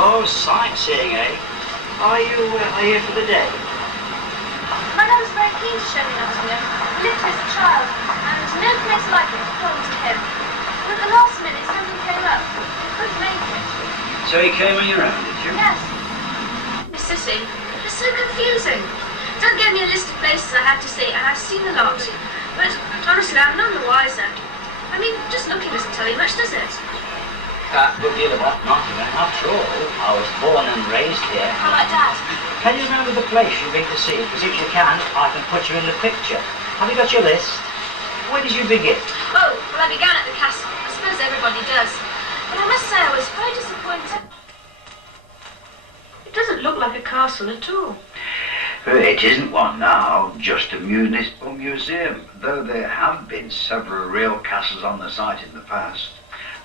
Oh, sightseeing, eh? Are you here for the day? My mum was very keen to show me Nottingham. We lived here as a child, and no place like it according to him. But at the last minute, something came up. We couldn't make it. So he came on your own, did you? Yes. Miss Sissy, it's so confusing. Don't give me a list of places I have to see, and I've seen a lot. But honestly, I'm none the wiser. I mean, just looking doesn't tell you much, does it? A good deal about Nottingham. After all, I was born and raised here. How like Dad? Can you remember the place you've been to see? Because if you can, I can put you in the picture. Have you got your list? Where did you begin? Oh, well, I began at the castle. I suppose everybody does. But I must say I was very disappointed. It doesn't look like a castle at all. It isn't one now, just a municipal museum, though there have been several real castles on the site in the past.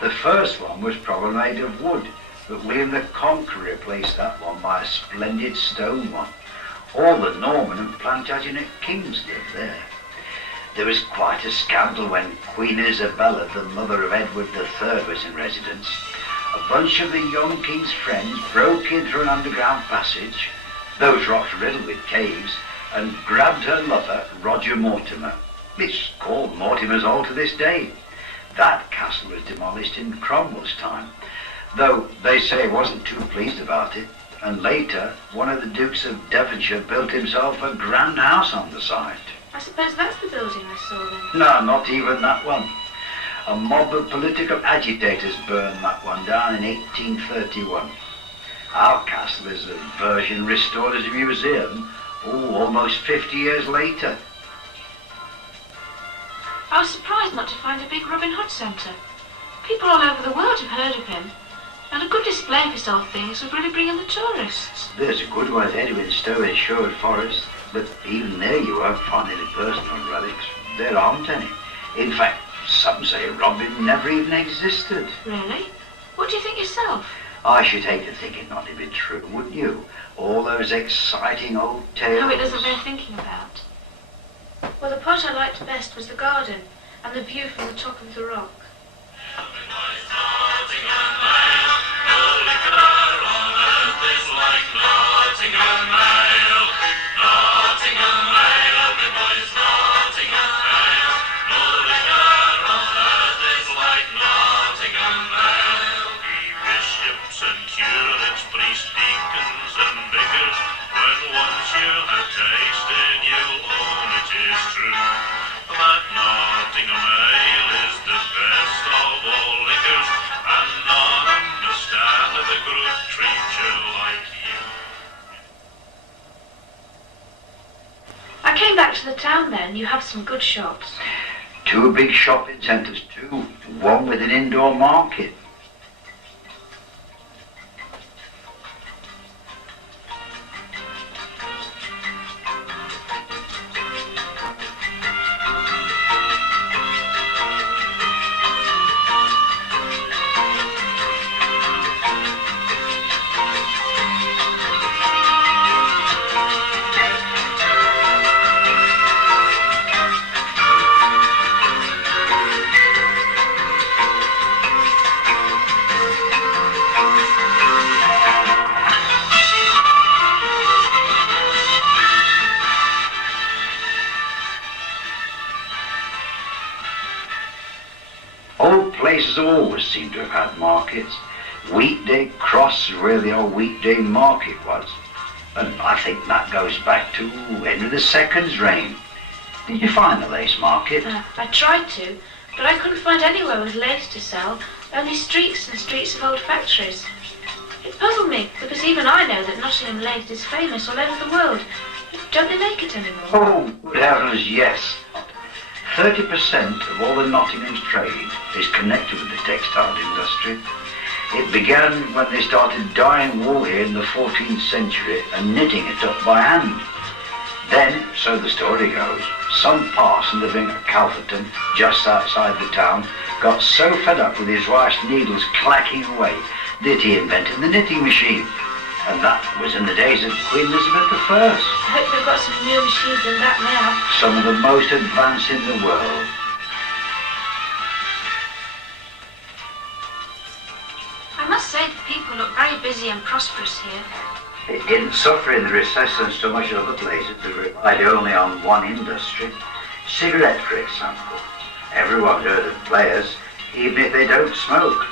The first one was probably made of wood, but William the Conqueror replaced that one by a splendid stone one. All the Norman and Plantagenet kings lived there. There was quite a scandal when Queen Isabella, the mother of Edward III, was in residence. A bunch of the young king's friends broke in through an underground passage, those rocks riddled with caves, and grabbed her lover, Roger Mortimer. It's called Mortimer's Hall to this day. That castle was demolished in Cromwell's time, though they say he wasn't too pleased about it. And later, one of the Dukes of Devonshire built himself a grand house on the site. I suppose that's the building I saw then. No, not even that one. A mob of political agitators burned that one down in 1831. Our castle is a version restored as a museum, almost 50 years later. I was surprised not to find a big Robin Hood centre. People all over the world have heard of him, and a good display of his old things would really bring in the tourists. There's a good one at Edwinstowe in Sherwood Forest, but even there you won't find any personal relics. There aren't any. In fact, some say Robin never even existed. Really? What do you think yourself? I should hate to think it not to be true, wouldn't you? All those exciting old tales. No, it isn't worth thinking about. Well, the part I liked best was the garden and the view from the top of the rock. I came back to the town then. You have some good shops. 2 big shopping centres too, one with an indoor market. Old places always seem to have had markets. Weekday Cross is where the old weekday market was. And I think that goes back to Henry II's reign. Did you find the lace market? I tried to, but I couldn't find anywhere with lace to sell, only streets and streets of old factories. It puzzled me, because even I know that Nottingham lace is famous all over the world. Don't they make it anymore? Oh, good heavens, yes. 30% of all the Nottingham's trade is connected with the textile industry. It began when they started dyeing wool here in the 14th century and knitting it up by hand. Then, so the story goes, some parson living at Calverton, just outside the town, got so fed up with his wife's needles clacking away that he invented the knitting machine. And that was in the days of Queen Elizabeth I. I hope they've got some new machines than that now. Some of the most advanced in the world. I must say the people look very busy museum prosperous here. It didn't suffer in the recession so much as other places that relied only on one industry. Cigarette, for example. Everyone's heard of Players, even if they don't smoke.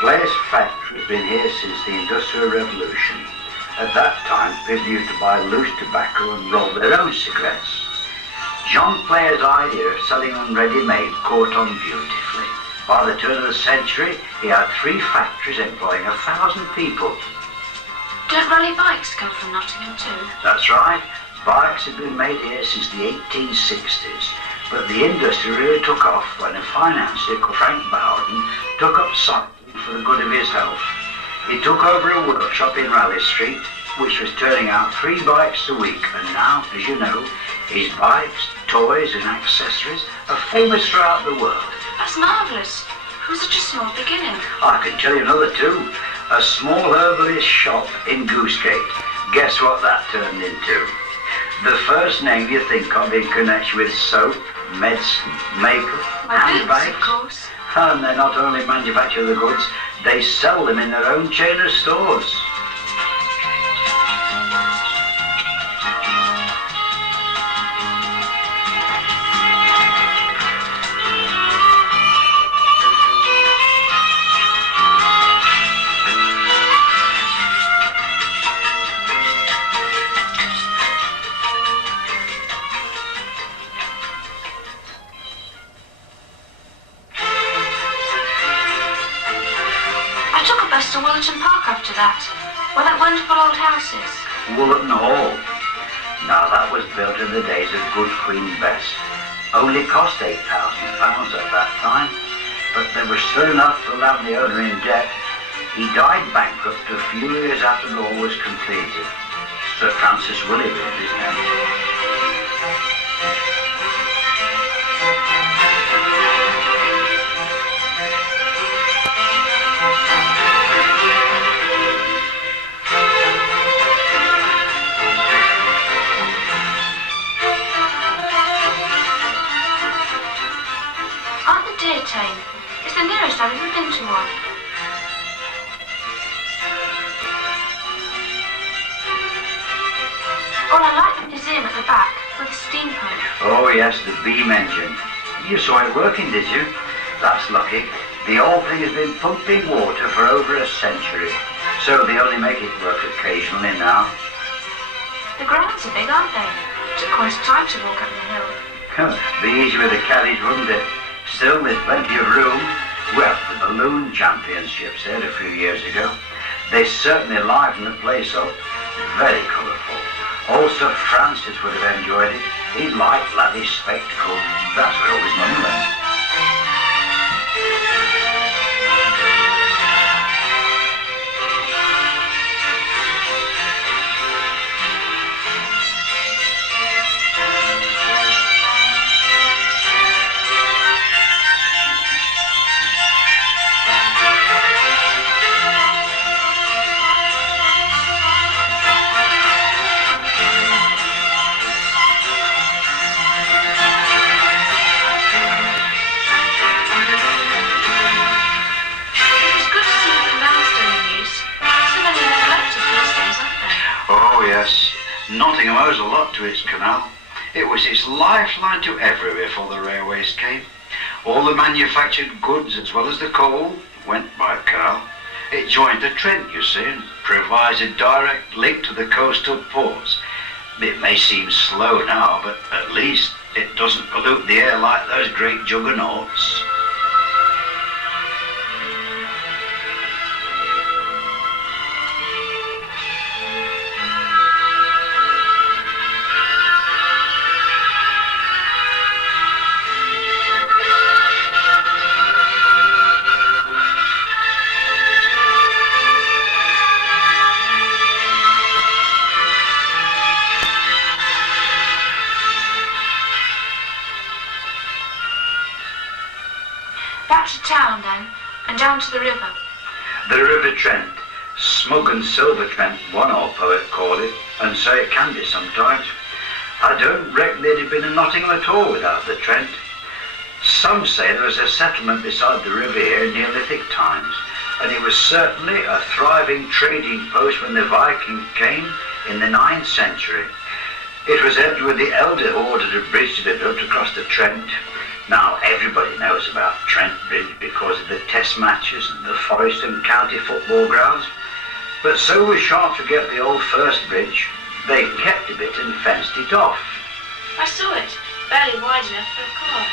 Players' factory has been here since the Industrial Revolution. At that time, people used to buy loose tobacco and roll their own cigarettes. John Player's idea of selling them ready-made caught on beautifully. By the turn of the century, he had 3 factories employing 1,000 people. Don't rally bikes come from Nottingham too? That's right. Bikes had been made here since the 1860s, but the industry really took off when a financier called Frank Bowden took up cycling for the good of his health. He took over a workshop in Raleigh Street, which was turning out 3 bikes a week, and now, as you know, his bikes, toys and accessories are famous throughout the world. That's marvellous. From such a small beginning. I can tell you another too. A small herbalist shop in Goosegate. Guess what that turned into? The first name you think of in connection with soap, medicine, makeup, handbags. Of course. And they not only manufacture the goods, they sell them in their own chain of stores. To Woollerton Park after that, where that wonderful old house is. Woollerton Hall. Now that was built in the days of Good Queen Bess. Only cost £8,000 at that time, but there was still enough to land the owner in debt. He died bankrupt a few years after the hall was completed. Sir Francis Willoughby was his name. It's the nearest I've ever been to one. Oh, I like the museum at the back with the steam pump. Oh yes, the beam engine. You saw it working, did you? That's lucky. The old thing has been pumping water for over a century, so they only make it work occasionally now. The grounds are big, aren't they? It took quite a time to walk up the hill. Be easy with a carriage, wouldn't it? Still, there's plenty of room. Well, the balloon championships there a few years ago, they certainly livened the place up. Very colourful. Also, Francis would have enjoyed it. He liked lavish spectacle. That's where all his money went. Nottingham owes a lot to its canal. It was its lifeline to everywhere before the railways came. All the manufactured goods as well as the coal went by canal. It joined the Trent, you see, and provides a direct link to the coastal ports. It may seem slow now, but at least it doesn't pollute the air like those great juggernauts. Back to town then, and down to the river. The River Trent, Smug and Silver Trent, one old poet called it, and so it can be sometimes. I don't reckon there'd have been a Nottingham at all without the Trent. Some say there was a settlement beside the river here in Neolithic times, and it was certainly a thriving trading post when the Vikings came in the 9th century. It was Edward the Elder who ordered a bridge to be built across the Trent. Now everybody knows about Trent Bridge because of the test matches and the Forest and County football grounds. But so we shan't forget the old first bridge. They've kept a bit and fenced it off. I saw it, barely wide enough for a cart.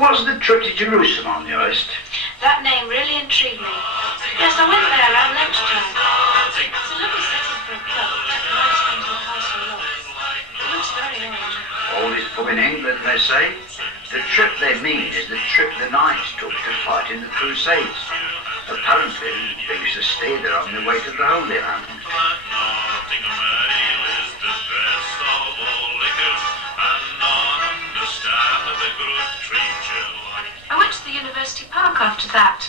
Was the trip to Jerusalem on your list? That name really intrigued me. Yes, I went there around lunchtime. It's a lovely setting for a club, right under the castle lofts. It looks very old. Oldest pub in England, they say. The trip they mean is the trip the knights took to fight in the Crusades. Apparently, they used to stay there on their way to the Holy Land. I went to the University Park after that.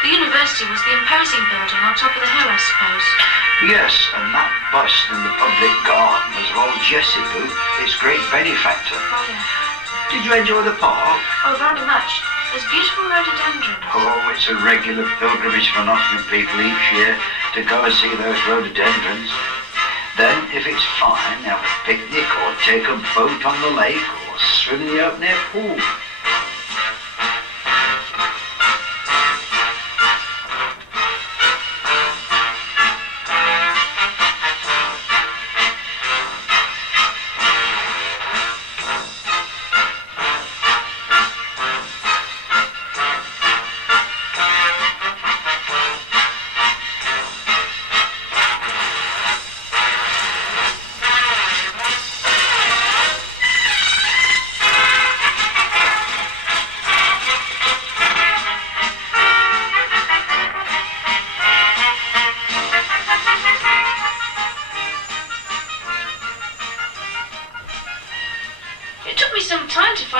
The university was the imposing building on top of the hill, I suppose. Yes, and that bust in the public garden was of old Jessie Boo, its great benefactor. Oh, yeah. Did you enjoy the park? Oh, very much. There's beautiful rhododendrons. Oh, it's a regular pilgrimage for Nottingham people each year to go and see those rhododendrons. Then, if it's fine, have a picnic or take a boat on the lake or swim in the open air pool.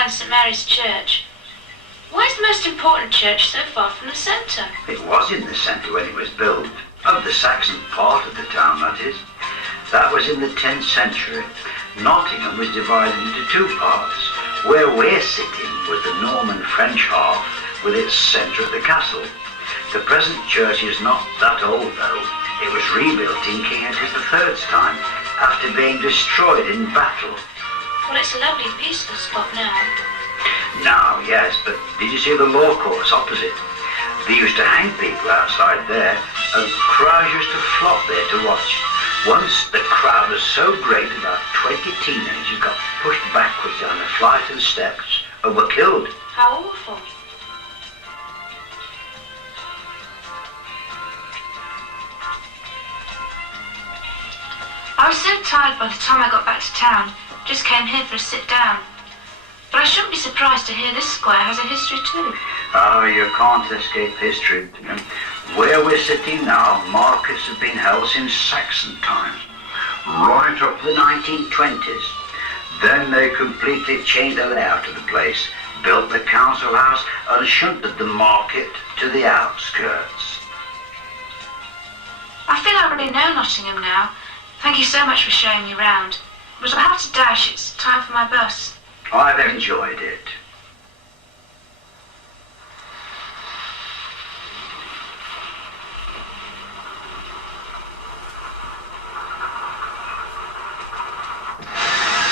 St Mary's Church. Why is the most important church so far from the centre? It was in the centre when it was built, of the Saxon part of the town, that is. That was in the 10th century. Nottingham was divided into two parts. Where we're sitting was the Norman French half, with its centre at the castle. The present church is not that old, though. It was rebuilt in King Edward III's time, after being destroyed in battle. Well, it's a lovely peaceful spot now. Now, yes, but did you see the law courts opposite? They used to hang people outside there, and crowds used to flock there to watch. Once the crowd was so great, about 20 teenagers got pushed backwards down a flight of steps and were killed. How awful. I was so tired by the time I got back to town. Just came here for a sit down. But I shouldn't be surprised to hear this square has a history too. Oh, you can't escape history. Where we're sitting now, markets have been held since Saxon times, right up to the 1920s. Then they completely changed the layout of the place, built the council house and shunted the market to the outskirts. I feel I really know Nottingham now. Thank you so much for showing me round. But I'll have to dash. It's time for my bus. I've enjoyed it.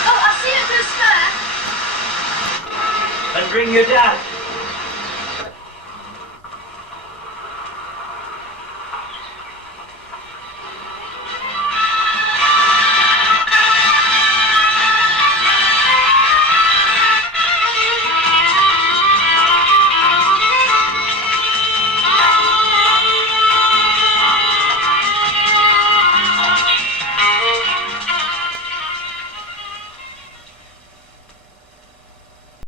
Oh, I'll see you at the square. And bring your dad.